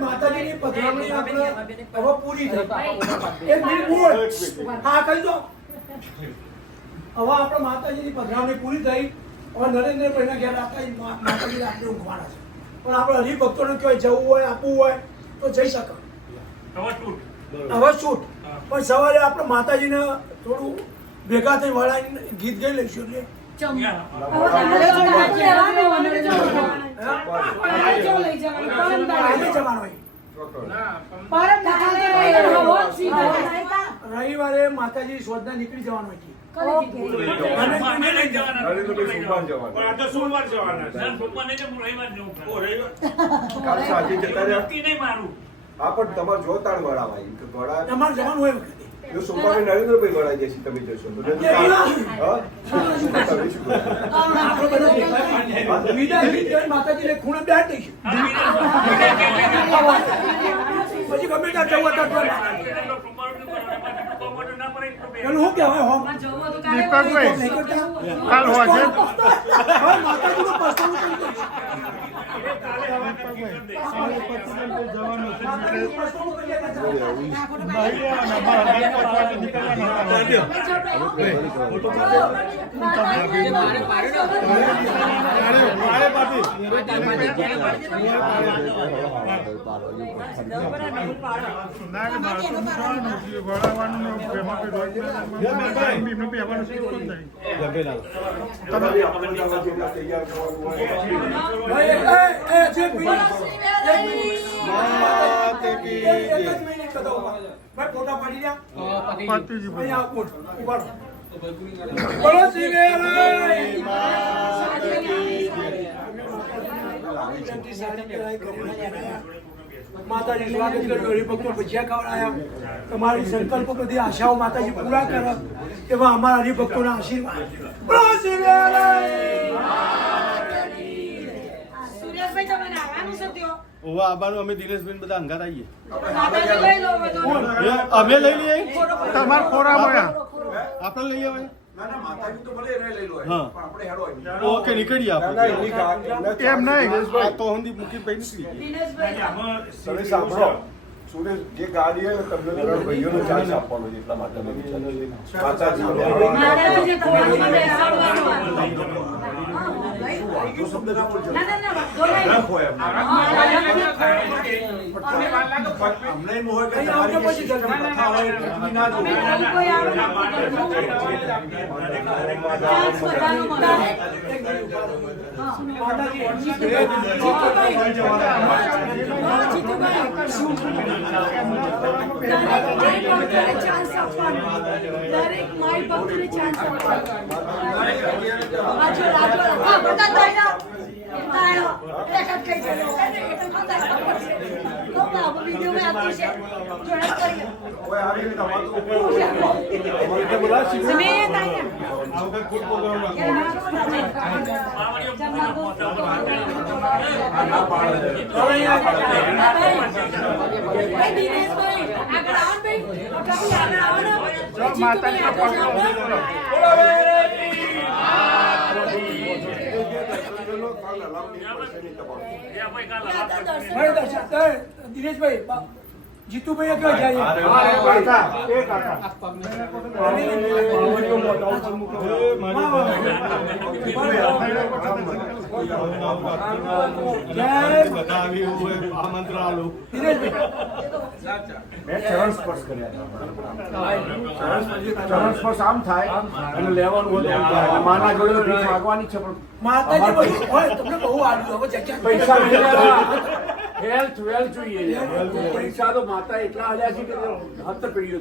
માતાજીની પધરામણી આપણે હવે પૂરી થઈ. એક મિનિટ બોલ. હા કહી દો. હવે આપણે માતાજીની પધરામણી પૂરી થઈ. હવે નરેન્દ્રભાઈના ઘેર આપતા માતાજી આપણે ઊંઘવાના છે. પણ આપણે હરિભક્તોને કહેવાય જવું હોય આપવું હોય તો જઈ શકે. હવે છૂટ. પણ સવારે આપણે માતાજીને થોડું ભેગા થઈ વળાઈને ગીત ગાઈ લઈશું. એટલે રવિવારે માતાજી શોધના નીકળી જવાનું હતી. તમારે જોતાણ વળાવાય તમારે જવાનું હોય જો સોમવારે નરેન્દ્રભાઈ વળાઈ જશે તમે જશો તો માતાજી ખૂણે બેઠ દઈશું. પછી ગમે ત્યાં જવું એનું શું કહેવાય હોમ દીપકભાઈ કાલ હોય છે માતાજીનું પસ્તાવું ફોટા પાડી રહ્યા. માતાજી સ્વાગત કર્યું. હરિભક્તો ભજીયા ખવડાયા. તમારી સંકલ્પ બધી આશાઓ માતાજી પૂરા કરે એવા અમારા હરિભક્તોના આશીર્વાદ. અમે દિનેશભાઈ બધા અંગાત આવીએ. અમે લઈ લઈએ તમારા ખોરા મળ્યા આપણે લઈ આવે. ઓકે નીકળીએ આપણે. એમ નહીં તો હંધી મૂકી ભાઈ નીકળી તમે સાંભળો. સુરેશ જે ગાડી હોય તમને ત્રણ ભાઈઓનો ચાન્સ આપવાનો છે એટલા માટે મેં વિચાર્યું. દિનેશભાઈ જીતુભાઈ ક્યાં જાય? આમ થાય અને લેવાનું માના જોડે માગવાની છે પણ માતાજી તમને બહુ આવ્યું. હવે જગ્યા પૈસા હેલ્થ વેલ જોઈએ. પૈસા તો માતા એટલા આવ્યા છે કે 70 પેઢીઓ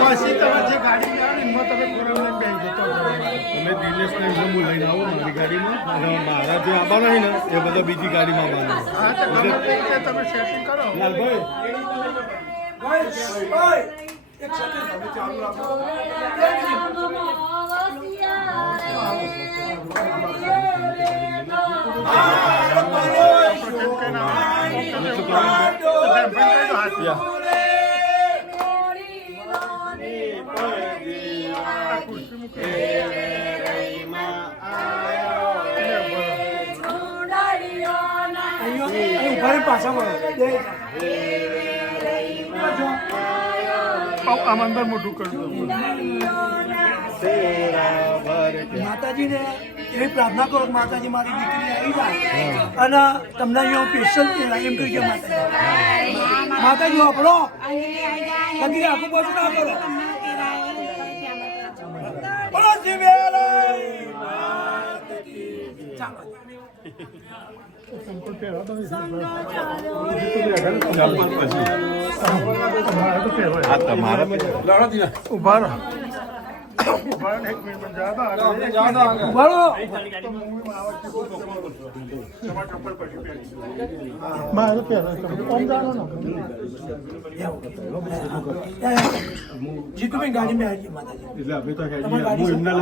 પછી તમે જે ગાડી એમાં તમે ખોરામાં બેસી જતો તમે દિનેશને હું લઈને આવું મારી ગાડીમાં અને મારા જે આવવાના હોય ને એ બધા બીજી ગાડીમાં આવવાના હા તો ગમે તે રીતે તમે સેટિંગ કરો લાલભાઈ ભાઈ એક સેકન્ડ તમે ચાલુ રાખો કેમ કે ના તમે શું કરો તેમ પણ હાથ આ ખુરશી મૂકી ઉભા પાછા મળો આમ અંદર મોટું કરી દો માતાજીને એવી પ્રાર્થના કરો કે માતાજી મારી દીકરી આવી જાય અને તમને અહીંયા સ્પેશિયલ એમ કહી ગયા માતાજી માતાજી વાપરો કદી આખું બધું ના કરો બોલો જીવેલાઈ ચાલો સંપલ પહેરો તો ઉભા રહો ઉભા રહો એક મિનિટ જાતા બોલો મારે પહેરો ઓમ જાણો જીતુભાઈ ગાડી में આવી માતાજી એટલે અમે તો હું એમના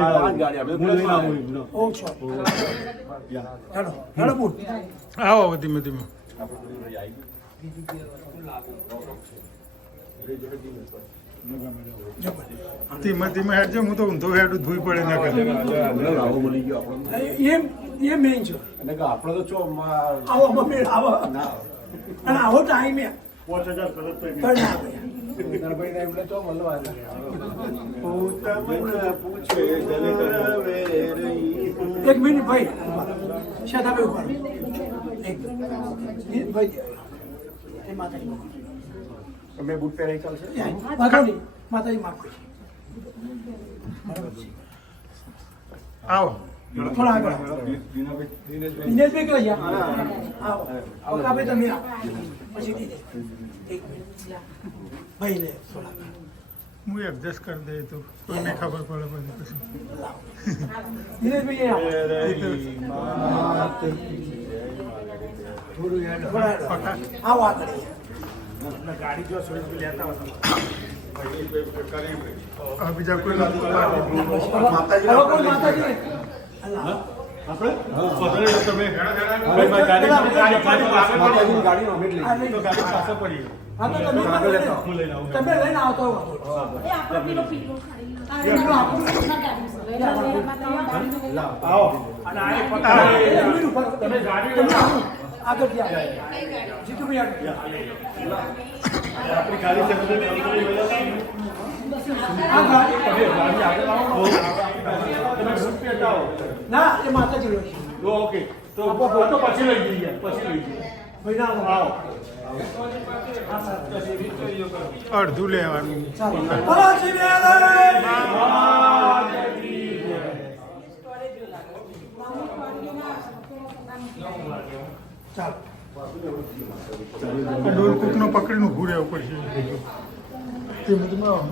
લઈને આવું એમનો ઓછો હેલો હેલો બોલ આવો ધીમે ધીમે ધીમે ધીમે હેડજો હું તો ઊંધો હેડું ધોઈ પડે ના કરે આવો મળી ગયો આપણો એ મેઇન છે અને કે આપણે તો ચો આવો મમ્મી આવો અને આવો ટાઈમે પણ ના પૂછે એક મિનિટ ભાઈ શેતાભાઈ ઉભા રહો. એક મિનિટ ભાઈ એ માતાજી અમે બુટ પહેરાઈ ચાલશે વાંધો નહીં માતાજી માફ કરશે બરાબર છે આવો થોડા આગળ આવો. દિનેશભાઈ કયો છે આવો ભાઈ તમે આવો પછી દિનેશ એક મિનિટ ભાઈ લે થોડા આગળ. હું એડજસ્ટ કરી દે તો કોઈને ખબર પડે પછી દિનેશભાઈ આવો થોડા આગળ. આવો આગળ આ બીજા કોઈ નથી હવે કોઈ માતાજી આપણે તમે માતાજીની ગાડીનો અમે જ લઈએ આ લઈ લો. પાસે પડી હા તો તમે તમે લઈને આવતો હો. આવો તમે આગળ ત્યાં જીતુભાઈ આગળ. આપણી ગાડી છે આ ગાડી ના એ માતાજી લો છે. ઓકે તો પછી લઈ જઈએ પછી લઈ જઈએ ભાઈ ના આવો. અડધું લેવાનું ચાલો બોલો જીવેલાઈ. ચાલો આ ડોરકૂકનો પકડીને ઊભું રહેવું પડશે ધીમે ધીમે આવો.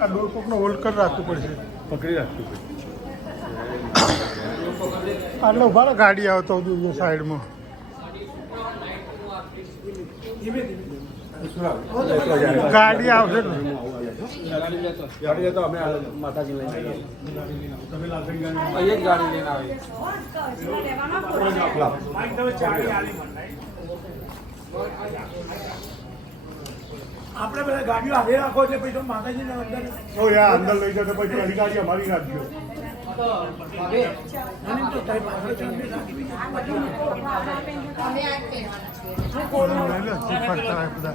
આ ડોરકૂકનો હોલ્ડ કરી રાખવું પડશે પકડી રાખતું એટલે ઉભા રહો, ગાડી આવતો જોઈએ સાઈડમાં ધીમે ધીમે ગાડી આવશે ને ગાડી તો અમે માતાજી લઈને જઈએ તમે લાલભાઈ એક ગાડી લઈને આવી આપણે બધા ગાડીઓ આગળ રાખો એટલે પછી તો માતાજીને અંદર ઓ યાર અંદર લઈ જાઓ તો પછી અલી ગાડી અમારી રાખજો અને તો તારી પાછળ ચાલતી ગાડી લઈ લો ફરતા હોય બધા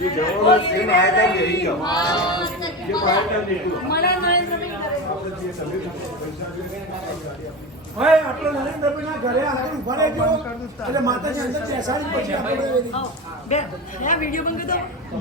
જે જવાનો ટ્રેન આવ્યા ત્યાં બેસી જાઓ હવે આપણે નરેન્દ્રભાઈના ઘરે આગળ ઉભા રહેજો એટલે માતાજી અંદર બેસાડી પછી આપણે વિડીયો બંધ કરી દો